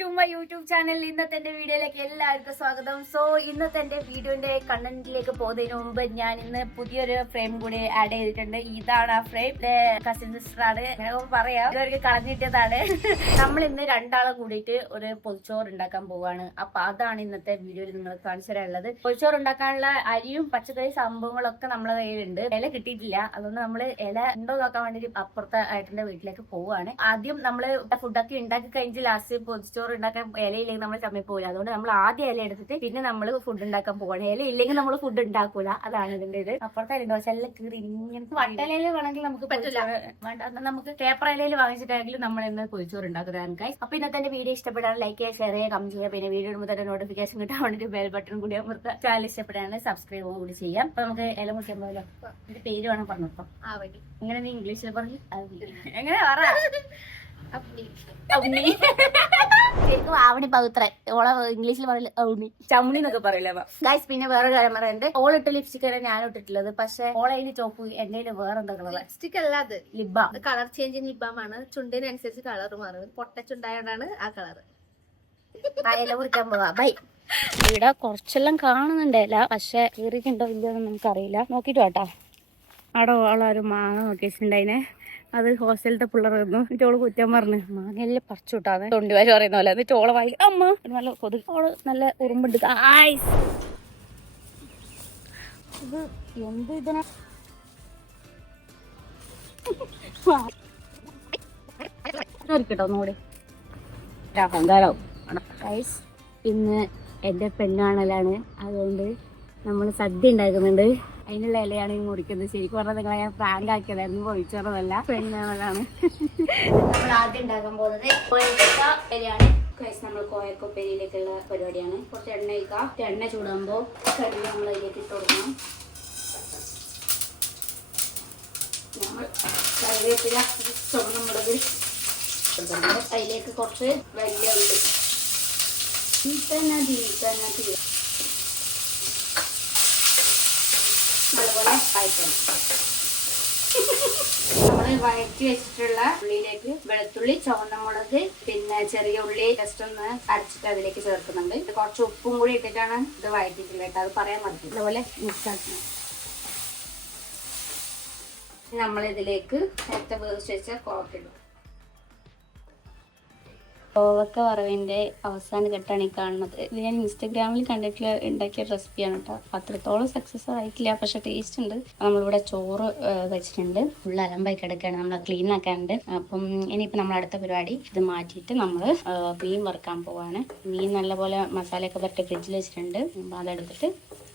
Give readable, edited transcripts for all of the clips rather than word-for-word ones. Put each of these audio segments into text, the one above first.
To my YouTube channel. ഇന്നത്തെ എന്റെ വീഡിയോയിലേക്ക് എല്ലാവർക്കും സ്വാഗതം. സോ ഇന്നത്തെ എന്റെ വീഡിയോന്റെ കണ്ടന്റിലേക്ക് പോകുന്നതിന് മുമ്പ് ഞാൻ ഇന്ന് പുതിയൊരു ഫ്രെയിം കൂടി ആഡ് ചെയ്തിട്ടുണ്ട്. ഇതാണ് ആ ഫ്രെയിം. കസിൻ സിസ്റ്റർ ആണ്, അങ്ങനെ പറയാം, ഇവർക്ക് കളഞ്ഞിട്ടതാണ്. നമ്മൾ ഇന്ന് രണ്ടാളെ കൂടിയിട്ട് ഒരു പൊതിച്ചോറ് ഉണ്ടാക്കാൻ പോവാണ്. അപ്പൊ അതാണ് ഇന്നത്തെ വീഡിയോയിൽ നിങ്ങൾക്ക് കാണിച്ചു തരാനുള്ളത്. പൊതിച്ചോറ് ഉണ്ടാക്കാനുള്ള അരിയും പച്ചക്കറി സംഭവങ്ങളൊക്കെ നമ്മളെ കയ്യിലുണ്ട്. ഇല കിട്ടിയിട്ടില്ല, അതുകൊണ്ട് നമ്മള് ഇല ഉണ്ടോ നോക്കാൻ വേണ്ടി അപ്പുറത്തെ ഏട്ടന്റെ വീട്ടിലേക്ക് പോവാണ്. ആദ്യം നമ്മള് ഫുഡൊക്കെ ഉണ്ടാക്കി കഴിഞ്ഞ് ലാസ്റ്റ് പൊതിച്ചോറ് ഉണ്ടാക്കാൻ ഇലയില്ലെങ്കിൽ നമ്മൾ ചമ്മി പോകില്ല. അതുകൊണ്ട് നമ്മൾ ആദ്യം ഇല എടുത്തിട്ട് പിന്നെ നമ്മൾ ഫുഡ് ഉണ്ടാക്കാൻ പോവാണ്. ഇല ഇല്ലെങ്കിൽ നമ്മൾ ഫുഡ് ഉണ്ടാക്കൂല. അതാണ് ഇതിന്റെ ഇത്. അപ്പുറത്തെ ദോശ എല്ലാം കീറി ഇങ്ങനെ വട്ടയിലയിൽ വേണമെങ്കിൽ നമുക്ക് പറ്റില്ല, നമുക്ക് പേപ്പർ ഇലയിൽ വാങ്ങിച്ചിട്ടാണെങ്കിലും നമ്മൾ ഇന്ന് പൊതിച്ചോറ് ഉണ്ടാക്കുന്നതാണ് ഗൈസ്. അപ്പൊ ഇന്നത്തെ എന്റെ വീഡിയോ ഇഷ്ടപ്പെട്ടാണ് ലൈക്ക് ചെയ്യുക, ഷെയർ ചെയ്യുക, കമന്റ് ചെയ്യുക. പിന്നെ വീഡിയോ ഇടുമ്പോൾ തന്നെ നോട്ടിഫിക്കേഷൻ കിട്ടാൻ വേണ്ടിട്ട് ബെൽ ബട്ടൺ കൂടി അമർത്തുക. ചാനൽ ഇഷ്ടപ്പെട്ടാണ് സബ്സ്ക്രൈബ് കൂടി ചെയ്യാം. അപ്പൊ നമുക്ക് ഇല മുറിക്കാൻ പോയല്ലോ. ഇതിന്റെ പേര് വേണം പറഞ്ഞോ. എങ്ങനെ നീ ഇംഗ്ലീഷിൽ പറഞ്ഞു? എങ്ങനെ പറ? ആവണി പവിത്ര ഓളെ ഇംഗ്ലീഷിൽ പറയില്ല, ഔണി ചമ്മണി എന്നൊക്കെ പറയില്ല ഗൈസ്. പിന്നെ വേറെ കാര്യം പറയുന്നുണ്ട്, ഓളിട്ട് ലിപ്സ്റ്റിക് ആണ് ഞാൻ ഇട്ടിട്ടുള്ളത്. പക്ഷെ ഓളതിന് ചോപ്പ് എന്റെ വേറെ എന്താ കളർ ലിപ്സ്റ്റിക് അല്ല, അത് ലിബാം. കളർ ചേഞ്ച് ലിബാമാണ്. ചുണ്ടിനനുസരിച്ച് കളർ മാറുന്നത്. പൊട്ടച്ചുണ്ടായോണ്ടാണ് ആ കളർ. ഇല കുറിക്കാൻ പോവാ. ബൈ. ഇവിടെ കുറച്ചെല്ലാം കാണുന്നുണ്ടല്ല, പക്ഷെ കീറിയിട്ടുണ്ടോ ഇല്ലയോ നമുക്കറിയില്ല. നോക്കിട്ട് കേട്ടാ. അവിടെ ഓളൊരു മാങ്ങ നോക്കിയിട്ടുണ്ടായിനെ. അത് ഹോസ്റ്റലിലത്തെ പിള്ളേർന്നു. എന്നിട്ട് ഓള് കുറ്റം പറഞ്ഞു മാങ്ങയെല്ലാം പറിച്ചു വിട്ടാന്ന് തൊണ്ടിവാര് പറയുന്ന പോലെ. എന്നിട്ട് ഓളെ വായി അമ്മ നല്ല കൊതുക്. ഓള് നല്ല ഉറുമ്പുണ്ട്. ഇത് എന്ത് ഇതിനെ കേട്ടോ ഒന്നുകൂടി അഹങ്കാരാവും. ഇന്ന് എന്റെ പെണ്ണാണലാണ്, അതുകൊണ്ട് നമ്മൾ സദ്യ ഉണ്ടാക്കുന്നുണ്ട്. അതിനുള്ള ഇലയാണ് ഈ മുറിക്കുന്നത്. ശരിക്കും പറഞ്ഞാൽ നിങ്ങളെ ഞാൻ പ്രാങ്ക് ആക്കിയതായിരുന്നു, പൊഴിച്ചോറതല്ല, പെണ്ണാണലാണ്. നമ്മൾ ആദ്യം ഉണ്ടാക്കാൻ പോകുന്നത് കോയക്കപ്പേരിയാണ്. നമ്മൾ കോയക്കപ്പേരിയിലേക്കുള്ള പരിപാടിയാണ്. കുറച്ച് എണ്ണ ഒഴിക്കാം. എണ്ണ ചൂടാകുമ്പോൾ കറി നമ്മൾ അതിലേക്ക് ഇട്ട് കൊടുക്കണം. നമ്മൾ കറിവേപ്പില, ചുവന്ന മുളക്, അതിലേക്ക് കുറച്ച് വലിയ ഉള്ളി അതുപോലെ വഴറ്റണം. നമ്മൾ വഴറ്റി വെച്ചിട്ടുള്ള ഉള്ളിയിലേക്ക് വെളുത്തുള്ളി, ചുവന്ന മുളക്, പിന്നെ ചെറിയ ഉള്ളി ജസ്റ്റ് ഒന്ന് അരച്ചിട്ട് അതിലേക്ക് ചേർക്കുന്നുണ്ട്. കുറച്ച് ഉപ്പും കൂടി ഇട്ടിട്ടാണ് ഇത് വഴറ്റിയിട്ടുള്ളത് കേട്ടോ, അത് പറയാൻ മതി. അതുപോലെ മിക്സ് ആക്കണം. നമ്മളിതിലേക്ക് നേരത്തെ വേവിച്ച് വെച്ച കോവക്ക. കോവക്ക വറവിന്റെ അവസാന ഘട്ടമാണ് ഈ കാണുന്നത്. ഇത് ഞാൻ ഇൻസ്റ്റാഗ്രാമിൽ കണ്ടിട്ട് ഉണ്ടാക്കിയ റെസിപ്പിയാണ് കേട്ടോ. അത്രത്തോളം സക്സസ് ആയിട്ടില്ല, പക്ഷെ ടേസ്റ്റ് ഉണ്ട്. നമ്മളിവിടെ ചോറ് വെച്ചിട്ടുണ്ട്. ഫുൾ അലമ്പായി കിടക്കുകയാണ്, നമ്മൾ ക്ലീൻ ആക്കാനുണ്ട്. അപ്പം ഇനിയിപ്പോൾ നമ്മൾ അടുത്ത പരിപാടി ഇത് മാറ്റിയിട്ട് നമ്മൾ മീൻ വറുക്കാൻ പോവാണ്. മീൻ നല്ലപോലെ മസാലയൊക്കെ പറ്റി ഫ്രിഡ്ജിൽ വെച്ചിട്ടുണ്ട്. അപ്പം അതെടുത്തിട്ട്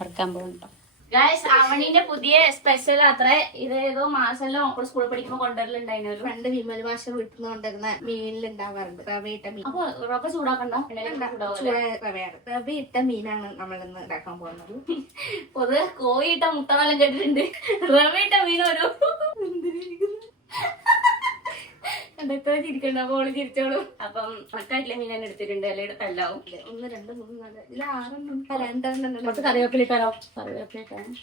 വറുക്കാൻ പോകുന്നുണ്ടോ ഗൈസ്. അവണിന്റെ പുതിയ സ്പെഷ്യൽ അത്രേ. ഇത് ഏതോ മാസമെല്ലാം നമ്മൾ സ്കൂളിൽ പഠിക്കുമ്പോൾ കൊണ്ടുവരലുണ്ടായിരുന്നു. പണ്ട് വിമൽ മാഷ വീട്ടിൽ നിന്ന് കൊണ്ടുവരുന്ന മീനിലുണ്ടാവാറുണ്ട് റവയിട്ട മീൻ. അപ്പൊ റവ ചൂടാക്കണ്ട, റവയാണ്. റവയിട്ട മീനാണ് നമ്മളിന്ന് ഉണ്ടാക്കാൻ പോകുന്നത്. പൊതുവെ കോഴിയിട്ട മുട്ട നല്ല കേട്ടിട്ടുണ്ട്. റവയിട്ട മീനോരോ ചിരിക്കണ്ട, ഓള് ചിരിച്ചോളും. അപ്പം മക്കാട്ടിലെ മീൻ തന്നെ എടുത്തിട്ടുണ്ട്. അല്ലെങ്കിൽ തല്ലാവും. 1 2 3 4 ഇല്ല 6 കുറച്ച് കറിവേപ്പില ഇട്ടാലോ? കറിവേപ്പില ഇട്ടാണ്.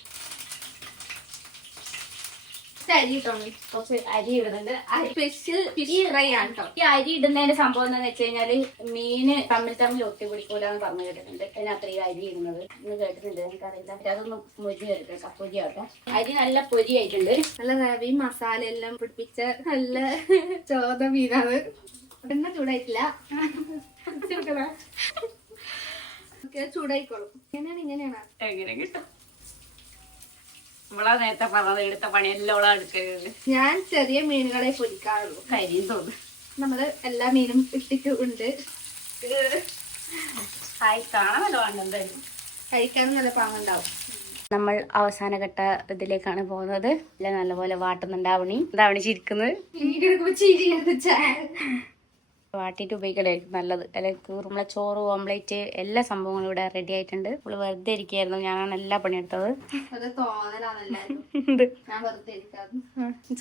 കുറച്ച് അരി ഇടുന്നുണ്ട്. സ്പെഷ്യൽ ഫിഷ് ഫ്രൈ ആണ് കേട്ടോ. ഈ അരി ഇടുന്നതിന്റെ സംഭവം എന്താന്ന് വെച്ച് കഴിഞ്ഞാല് മീന് തമ്മിൽ ഒട്ടി പിടിക്കൂലെന്ന് പറഞ്ഞു കേട്ടിട്ടുണ്ട്. അതിനകത്ത് ഈ അരി ഇടുന്നത് ഇന്ന് കേട്ടിട്ടുണ്ട്, എനിക്കറിയില്ല. അതൊന്നും പൊരി എടുക്കാം, പൊരിയാവട്ടെ. അരി നല്ല പൊരി ആയിട്ടുണ്ട്. നല്ല റവയും മസാല എല്ലാം പിടിപ്പിച്ച നല്ല ചോദ മീനാണ്. എണ്ണ ചൂടായിട്ടില്ല, ചൂടായിക്കോളും. ഇങ്ങനെയാണ് എങ്ങനെ കിട്ടും? നമ്മളാ നേരത്തെ പറഞ്ഞത് എടുത്ത പണിയെല്ലാം എടുക്കരുത്. ഞാൻ ചെറിയ മീനുകളെ പൊരിക്കാറുള്ളൂ. കരിയും തോന്നുന്നു. നമ്മള് എല്ലാ മീനും ഇട്ടിട്ട് ഉണ്ട്. കാണാനല്ലോ എന്തായാലും കഴിക്കാനും നല്ല പാങ്ങുണ്ടാവും. നമ്മൾ അവസാനഘട്ട ഇതിലേക്കാണ് പോകുന്നത്. അല്ല നല്ലപോലെ വാട്ടുന്നുണ്ടാവണി. എന്താവണി ചിരിക്കുന്നത്? വാട്ടിട്ട് ഉപയോഗിക്കലായിരിക്കും നല്ലത്. അല്ലെങ്കിൽ നമ്മളെ ചോറ്, ഓംലേറ്റ് എല്ലാ സംഭവങ്ങളും ഇവിടെ റെഡി ആയിട്ടുണ്ട്. നമ്മള് വെറുതെ ഇരിക്കുകയായിരുന്നു, ഞാനാണ് എല്ലാ പണിയെടുത്തത്.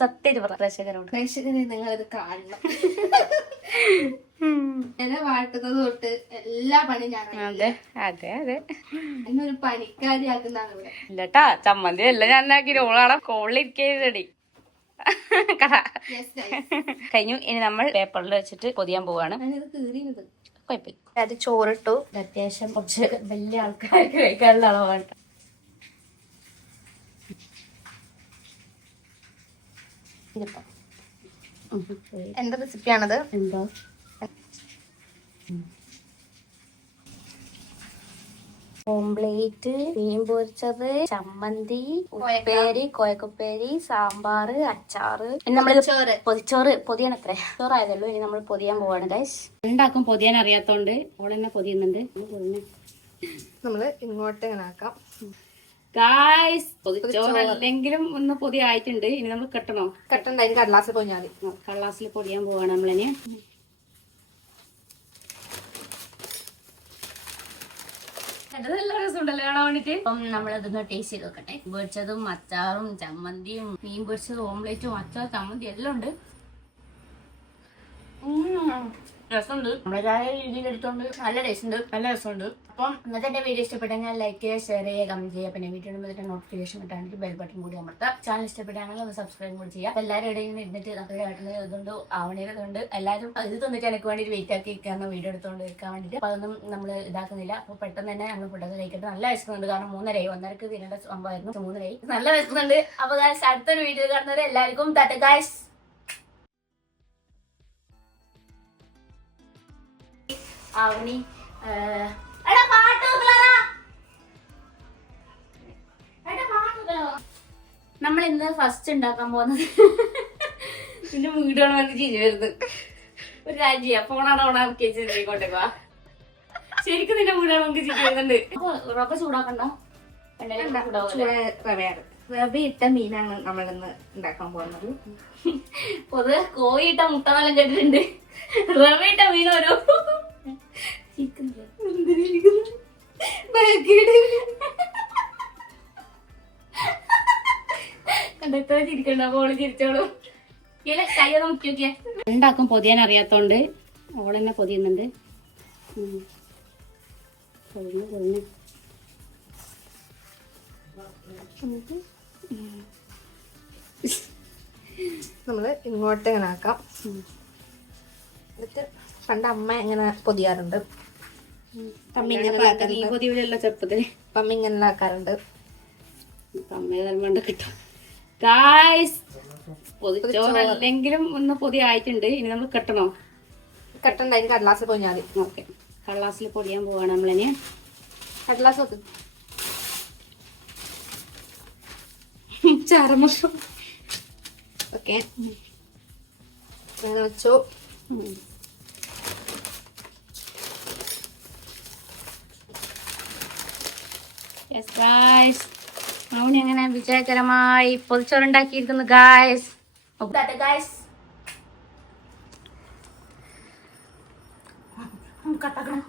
സത്യം പറ പ്രേക്ഷകരോട്. പ്രേക്ഷകരെ നിങ്ങളിത് കാണണം. എന്നെ വാട്ടുന്നത് തൊട്ട് എല്ലാ പണിയും ഞാൻ. അതെ അതെ അതെ, എന്നൊരു പണിക്കാരിയാക്കുന്നതാണ് ഇവിടെ. ഇല്ലട്ടാ, ചമ്മന്തി എല്ലാം ഞാൻ ആക്കി ഓളാടെ കോളിലിരിക്കടി. കഴിഞ്ഞു. ഇനി നമ്മൾ പേപ്പറിൽ വെച്ചിട്ട് പൊതിയാൻ പോവാണ്. കുഴപ്പമില്ല. അത് ചോറിട്ടു. അത്യാവശ്യം കുറച്ച് വലിയ ആൾക്കാർക്ക് കഴിക്കാനുള്ള അളവാണ്. എന്താ റെസിപ്പിയാണത്? എന്തോ ഓംപ്ലേറ്റ്, മീൻ പൊരിച്ചത്, ചമ്മന്തി, ഉപ്പേരി, കോയക്കുപ്പേരി, സാമ്പാറ്, അച്ചാറ്. നമ്മള് പൊതിച്ചോറ് പൊതിയണത്രേ. ചോറായതല്ലോ, ഇനി നമ്മൾ പൊതിയാൻ പോവാണ് ഗൈസ്. ഉണ്ടാക്കും പൊതിയാൻ അറിയാത്തോണ്ട് ഓളെന്നെ പൊതിയുന്നുണ്ട്. നമ്മള് ഇങ്ങോട്ട് ഇങ്ങനെ ആക്കാം ഗൈസ്. പൊതിച്ചോറ് അല്ലെങ്കിലും ഒന്ന് പൊതി ആയിട്ടുണ്ട്. ഇനി നമ്മൾ കെട്ടണോ? കട്ടണ്ട, അതിന് കടലാസിൽ പൊഞ്ഞാൽ മതി. കള്ളാസിൽ പൊതിയാൻ പോവാണ് നമ്മളിനി. നല്ല രസമുണ്ടല്ലോ കാണാൻ വേണ്ടിട്ട്. അപ്പം നമ്മളതൊന്ന് ടേസ്റ്റ് ചെയ്ത് നോക്കട്ടെ. പൊരിച്ചതും അച്ചാറും ചമ്മന്തിയും മീൻ പൊരിച്ചതും ഓംലേറ്റും അച്ചാർ ചമ്മന്തി എല്ലാം ഉണ്ട്. രസമുണ്ട്. നമ്മളേതായ രീതിയിൽ എടുത്തോണ്ട് നല്ല ടേസ്റ്റ് ഉണ്ട്, നല്ല രസമുണ്ട്. അപ്പം ഇന്നത്തെ എന്റെ വീഡിയോ ഇഷ്ടപ്പെട്ടെങ്കിൽ ലൈക്ക് ചെയ്യുക, ഷെയർ ചെയ്യുക, കമന്റ് ചെയ്യുക. പിന്നെ വീഡിയോ ഇടുമ്പോൾ നോട്ടിഫിക്കേഷൻ കിട്ടാണെങ്കിൽ ബെൽ ബട്ടൺ കൂടി അമർത്താം. ചാനൽ ഇഷ്ടപ്പെട്ടാണെങ്കിൽ ഒന്ന് സബ്സ്ക്രൈബ് കൂടി ചെയ്യുക. എല്ലാവരും ഇടയിൽ ഇരുന്നിട്ട് നമ്മുടെ ഏട്ടന് ഇതുകൊണ്ട് ആവണേതുകൊണ്ട് എല്ലാവരും ഇത് തന്നിട്ട് എനിക്ക് വേണ്ടിയിട്ട് വെയിറ്റ് ആക്കി വെക്കാന്ന് വീഡിയോ എടുത്തുകൊണ്ട് വെക്കാൻ വേണ്ടിയിട്ട്. അപ്പൊ അതൊന്നും നമ്മൾ ഇതാക്കുന്നില്ല. അപ്പൊ പെട്ടെന്ന് തന്നെ ഞങ്ങൾ ഫുഡൊക്കെ കഴിക്കട്ടെ. നല്ല വിശക്കുന്നുണ്ട്, കാരണം 3:30 1:30 തിന്നേണ്ട സംഭവമായിരുന്നു. 3:30 നല്ല വിശക്കുന്നുണ്ട്. അപ്പൊ ഗായ്സ്, അടുത്തൊരു വീഡിയോ കാണുന്നവരെ എല്ലാവർക്കും ടാറ്റ ഗായ്സ്. അവനി നമ്മൾ ഇന്ന് ഫസ്റ്റ് ഉണ്ടാക്കാൻ പോകുന്നത് പിന്നെ വീടാണ് വന്ന് ചിരി വരുന്നത്. ഒരു കാര്യം ചെയ്യാം, ഫോണാണ് ഓണാക്കി വെച്ചിട്ടേക്കോട്ടേക്കാ. ശരിക്കും നിന്റെ വീടാണ് നമുക്ക് ചിരി വരുന്നുണ്ട്. അപ്പൊ റവ ചൂടാക്കണ്ട, റവ ഇട്ട മീനാണ് നമ്മളിന്ന് ഉണ്ടാക്കാൻ പോകുന്നത്. പൊതുവെ കോഴിയിട്ട മുട്ട നല്ല കേട്ടിട്ടുണ്ട്. റവ ഇട്ട മീനോരോ കണ്ടെത്താൻ ചിരിക്കണ്ട, ഓള് ചിരിച്ചോളൂ. കയ്യൊന്ന് മുക്കി നോക്കിയേ. ഉണ്ടാക്കും പൊതിയാൻ അറിയാത്തോണ്ട് ഓളെന്നെ പൊതിയുന്നുണ്ട്. നമ്മള് ഇങ്ങോട്ട് ഇങ്ങനെ ആക്കാം. എന്നിട്ട് പണ്ട് അമ്മ ഇങ്ങനെ പൊതിയാറുണ്ട്. ചെറുപ്പത്തില് പമ്മ ഇങ്ങനെ ആക്കാറുണ്ട്. പൊതിച്ചോറ് അല്ലെങ്കിലും ഒന്ന് പൊതി ആയിട്ടുണ്ട്. ഇനി നമ്മൾ കെട്ടണോ? കട്ടണ്ട, അതിന് കടലാസിൽ പൊഞ്ഞാൽ മതി. ഓക്കെ, കള്ളാസിൽ പൊടിയാൻ പോവാണ് നമ്മളിനി. കടലാസ് വെക്കും. ചാരമോശം. ഓക്കെ, അങ്ങനെ വെച്ചു. മൗനി അങ്ങനെ വിജയകരമായി പൊതിച്ചോറുണ്ടാക്കിയിരിക്കുന്നു ഗായ്സ്. ഗായ്സ്, കട്ടാക്കണം.